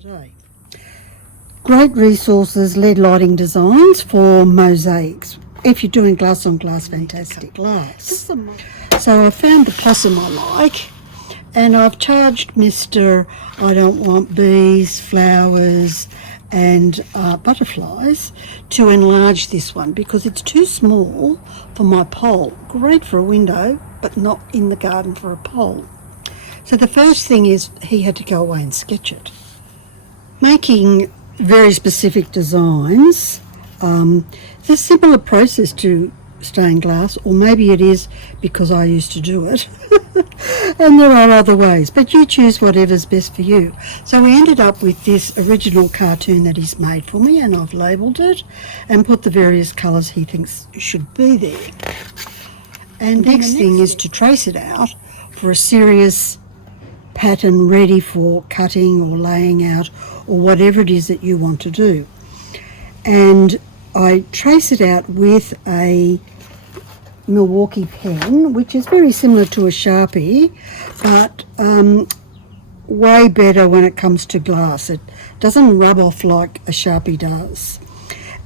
today. Great resources, LED lighting designs for mosaics. If you're doing glass on glass, fantastic glass. So I found the possum I like, and I've charged Mr. I don't want bees, flowers and butterflies to enlarge this one because it's too small for my pole. Great for a window, but not in the garden for a pole. So the first thing is he had to go away and sketch it. Making very specific designs, it's a similar process to stained glass, or maybe it is because I used to do it. And there are other ways, but you choose whatever's best for you. So we ended up with this original cartoon that he's made for me, and I've labelled it and put the various colours he thinks should be there. And next thing is to trace it out for a serious pattern ready for cutting or laying out or whatever it is that you want to do. And I trace it out with a Milwaukee pen, which is very similar to a Sharpie, but way better when it comes to glass. It doesn't rub off like a Sharpie does.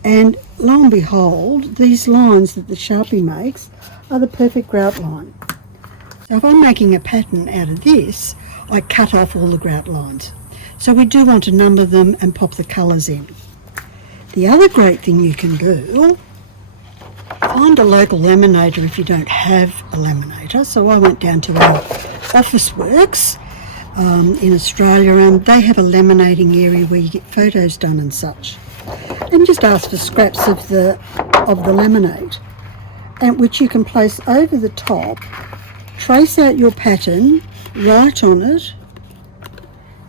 And lo and behold, these lines that the Sharpie makes are the perfect grout line. So if I'm making a pattern out of this, I cut off all the grout lines. So we do want to number them and pop the colours in. The other great thing you can do, find a local laminator if you don't have a laminator. So I went down to our Office Works in Australia, and they have a laminating area where you get photos done and such. And just ask for scraps of the laminate, and which you can place over the top, trace out your pattern, write on it,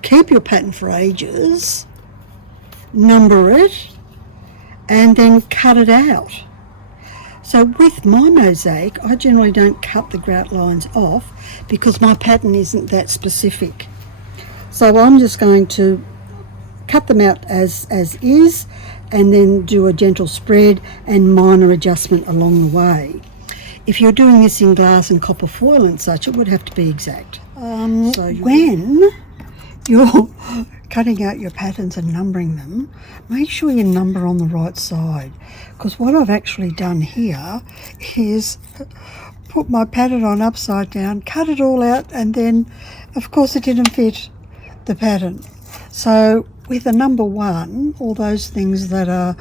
keep your pattern for ages, number it, and then cut it out. So with my mosaic, I generally don't cut the grout lines off because my pattern isn't that specific. So I'm just going to cut them out as is, and then do a gentle spread and minor adjustment along the way. If you're doing this in glass and copper foil and such, it would have to be exact. So when you're cutting out your patterns and numbering them, make sure you number on the right side, because what I've actually done here is put my pattern on upside down, cut it all out, and then of course it didn't fit the pattern. So with a number 1, all those things that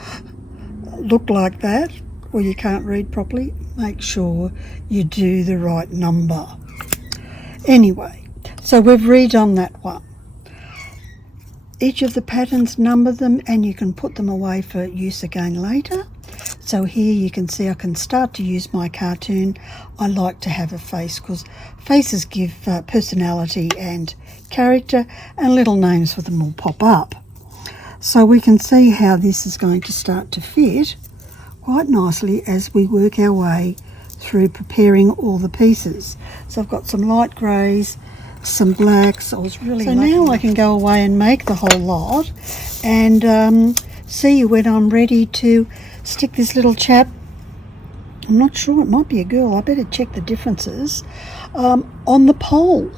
look like that or you can't read properly, make sure you do the right number. Anyway, so we've redone that one. Each of the patterns, number them, and you can put them away for use again later. So here you can see I can start to use my cartoon. I like to have a face because faces give personality and character, and little names for them will pop up. So we can see how this is going to start to fit quite nicely as we work our way through preparing all the pieces. So I've got some light greys, some blacks. So now I can go away and make the whole lot and see you when I'm ready to stick this little chap, I'm not sure, it might be a girl, I better check the differences, on the pole.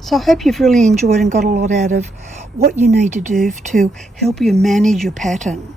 So I hope you've really enjoyed and got a lot out of what you need to do to help you manage your pattern.